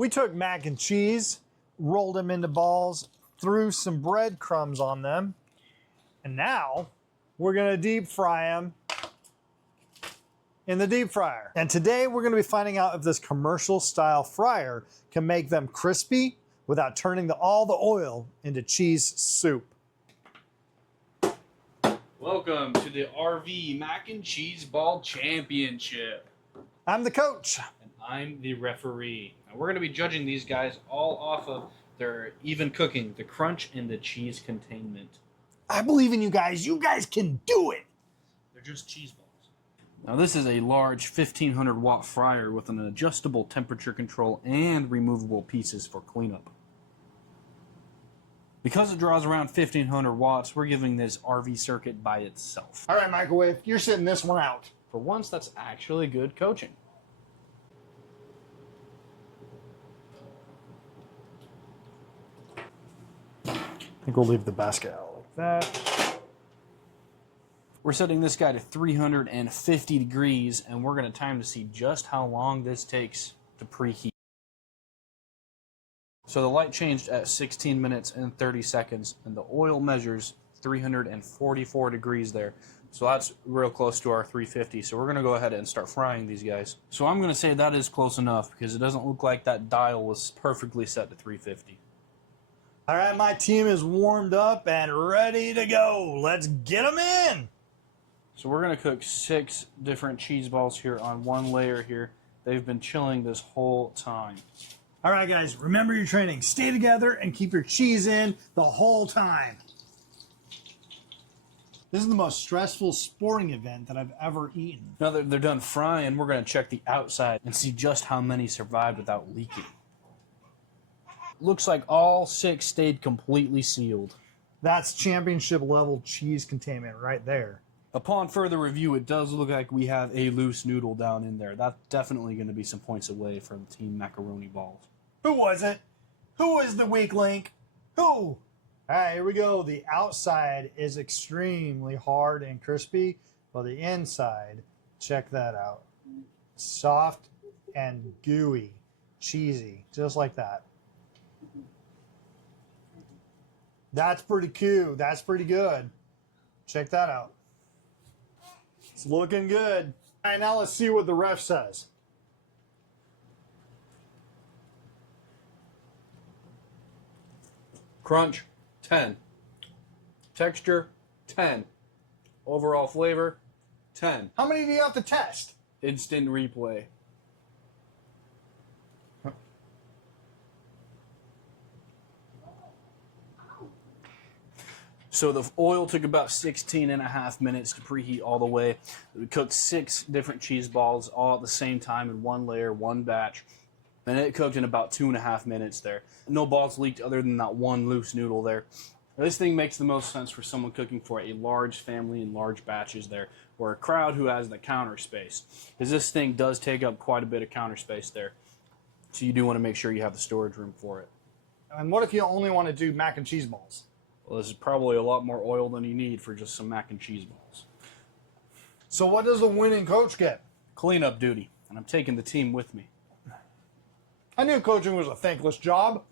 We took mac and cheese, rolled them into balls, threw some breadcrumbs on them, and now we're gonna deep fry them in the deep fryer. And today we're gonna be finding out if this commercial style fryer can make them crispy without turning all the oil into cheese soup. Welcome to the RV Mac and Cheese Ball Championship. I'm the coach. And I'm the referee. Now we're going to be judging these guys all off of their even cooking, the crunch, and the cheese containment. I believe in you guys. You guys can do it. They're just cheese balls. Now this is a large 1500 watt fryer with an adjustable temperature control and removable pieces for cleanup. Because it draws around 1500 watts, we're giving this RV circuit by itself. All right, microwave, you're sitting this one out. For once, that's actually good coaching. I think we'll leave the basket out like that. We're setting this guy to 350 degrees, and we're going to time to see just how long this takes to preheat. So the light changed at 16 minutes and 30 seconds, and the oil measures 344 degrees there. So that's real close to our 350. So we're going to go ahead and start frying these guys. So I'm going to say that is close enough because it doesn't look like that dial was perfectly set to 350. All right, my team is warmed up and ready to go. Let's get them in. So we're going to cook 6 different cheese balls here on one layer here. They've been chilling this whole time. All right, guys, remember your training. Stay together and keep your cheese in the whole time. This is the most stressful sporting event that I've ever eaten. Now that they're done frying, we're going to check the outside and see just how many survived without leaking. Looks like all 6 stayed completely sealed. That's championship level cheese containment right there. Upon further review, it does look like we have a loose noodle down in there. That's definitely going to be some points away from Team Macaroni Balls. Who was it? Who was the weak link? Who? All right, here we go. The outside is extremely hard and crispy, while the inside, check that out, soft and gooey, cheesy, just like that. That's pretty cool. That's pretty good. Check that out. It's looking good. All right, now let's see what the ref says. Crunch, 10. Texture, 10. Overall flavor, 10. How many do you have to test? Instant replay. So the oil took about 16 and a half minutes to preheat all the way. We cooked 6 different cheese balls all at the same time in one layer, one batch. And it cooked in about 2.5 minutes there. No balls leaked other than that one loose noodle there. This thing makes the most sense for someone cooking for a large family in large batches there, or a crowd who has the counter space. Because this thing does take up quite a bit of counter space there. So you do want to make sure you have the storage room for it. And what if you only want to do mac and cheese balls? Well, this is probably a lot more oil than you need for just some mac and cheese balls. So what does the winning coach get? Cleanup duty, and I'm taking the team with me. I knew coaching was a thankless job.